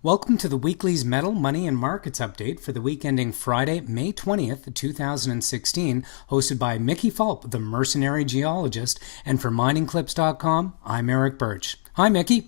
Welcome to the Weekly's Metal, Money, and Markets Update for the week ending Friday, May 20th, 2016, hosted by Mickey Fulp, the Mercenary Geologist, and for MiningClips.com, I'm Eric Bertsch. Hi, Mickey.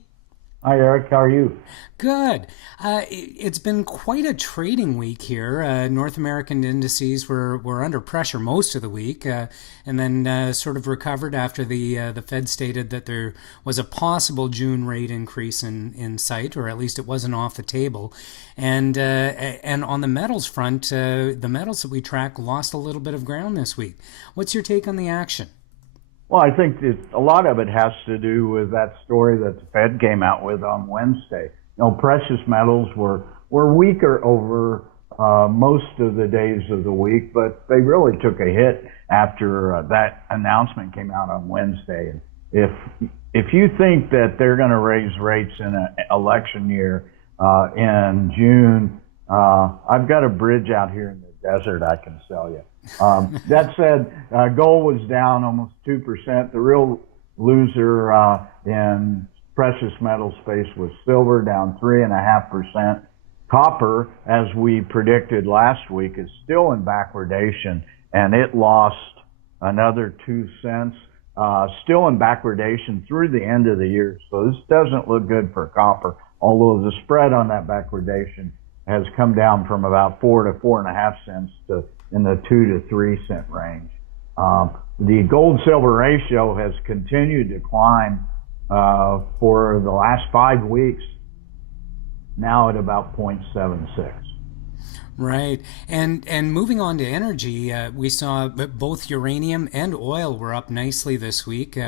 Hi, Eric. How are you? Good. It's been quite a trading week here. North American indices were under pressure most of the week, and then sort of recovered after the Fed stated that there was a possible June rate increase in sight, or at least it wasn't off the table. And on the metals front, the metals that we track lost a little bit of ground this week. What's your take on the action? Well, I think that a lot of it has to do with that story that the Fed came out with on Wednesday. Precious metals were weaker over most of the days of the week, but they really took a hit after that announcement came out on Wednesday. And if you think that they're going to raise rates in an election year in June, I've got a bridge out here in the desert I can sell you. That said, gold was down almost 2%. The real loser in precious metal space was silver, down 3.5%. Copper, as we predicted last week, is still in backwardation, and it lost another 2 cents. Still in backwardation through the end of the year, so this doesn't look good for copper, although the spread on that backwardation has come down from about 4 to 4.5 cents to in the 2 to 3 cent range. The gold-silver ratio has continued to climb for the last 5 weeks, now at about 0.76. Right. And moving on to energy, we saw both uranium and oil were up nicely this week.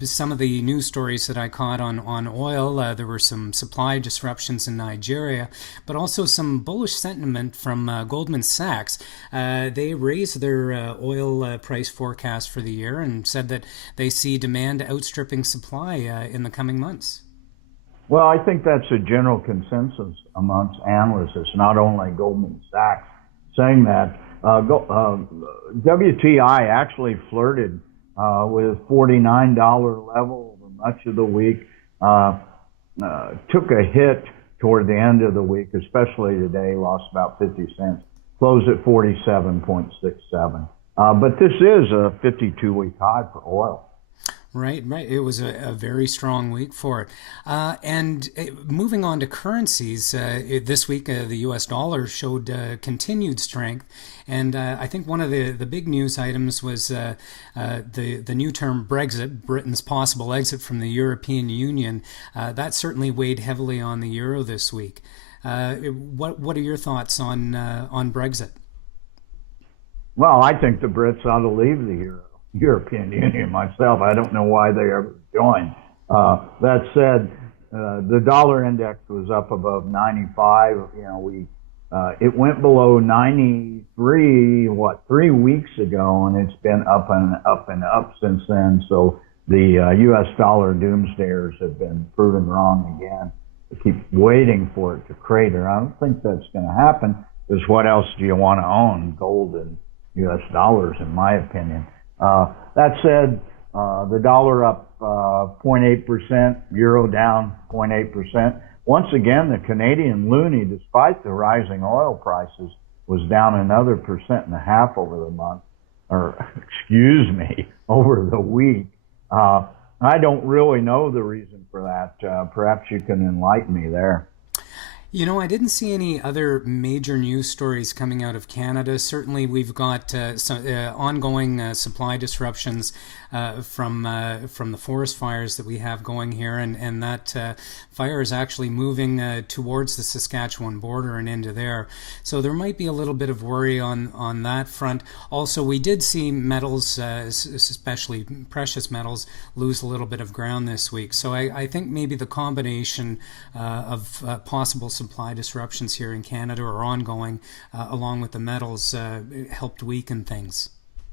Some of the news stories that I caught on oil, there were some supply disruptions in Nigeria, but also some bullish sentiment from Goldman Sachs. They raised their oil price forecast for the year and said that they see demand outstripping supply in the coming months. Well, I think that's a general consensus amongst analysts. It's not only Goldman Sachs saying that. WTI actually flirted with $49 level over much of the week. Took a hit toward the end of the week, especially today, lost about 50 cents, closed at 47.67. But this is a 52-week high for oil. Right. It was a very strong week for it. And moving on to currencies, this week the U.S. dollar showed continued strength. And I think one of the big news items was the new term Brexit, Britain's possible exit from the European Union. That certainly weighed heavily on the euro this week. What are your thoughts on Brexit? Well, I think the Brits ought to leave the European Union myself. I don't know why they ever joined. That said, the dollar index was up above 95. It went below 93, 3 weeks ago, and it's been up and up and up since then. So the U.S. dollar doomsdayers have been proven wrong again. They keep waiting for it to crater. I don't think that's going to happen, because what else do you want to own? Gold and U.S. dollars, in my opinion. That said, the dollar up 0.8%, euro down 0.8%. Once again, the Canadian loonie, despite the rising oil prices, was down another 1.5% over the month, over the week. I don't really know the reason for that. Perhaps you can enlighten me there. I didn't see any other major news stories coming out of Canada. Certainly, we've got some ongoing supply disruptions from the forest fires that we have going here, and that fire is actually moving towards the Saskatchewan border and into there. So there might be a little bit of worry on that front. Also, we did see metals, especially precious metals, lose a little bit of ground this week. So I think maybe the combination of possible supply disruptions here in Canada are ongoing, along with the metals, helped weaken things.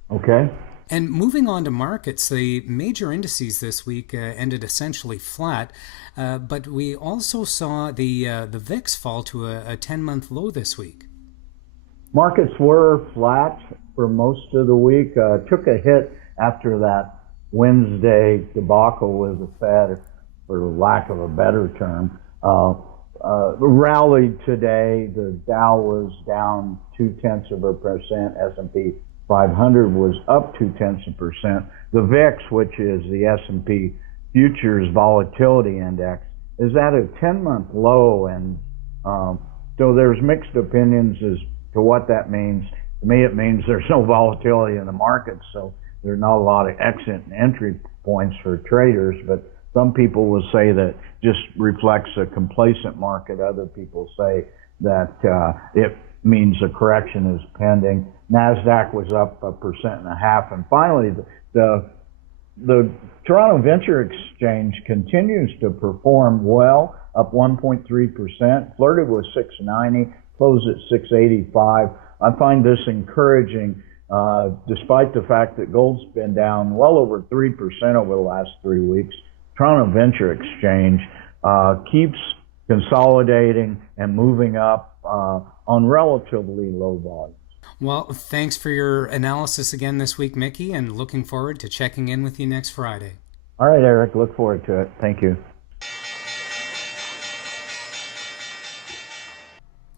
Okay. And moving on to markets, the major indices this week ended essentially flat, but we also saw the VIX fall to a 10-month low this week. Markets were flat for most of the week. Took a hit after that Wednesday debacle with the Fed, for lack of a better term. rallied today. The Dow was down 0.2%. S&P 500 was up 0.2%. The VIX, which is the S&P Futures Volatility Index, is at a 10-month low, and so there's mixed opinions as to what that means. To me, it means there's no volatility in the markets, so there's not a lot of exit and entry points for traders, but some people will say that just reflects a complacent market. Other people say that it means a correction is pending. NASDAQ was up 1.5%. And finally, the Toronto Venture Exchange continues to perform well, up 1.3%, flirted with 690, closed at 685. I find this encouraging, despite the fact that gold's been down well over 3% over the last 3 weeks. Toronto Venture Exchange keeps consolidating and moving up on relatively low volumes. Well, thanks for your analysis again this week, Mickey, and looking forward to checking in with you next Friday. All right, Eric, look forward to it. Thank you.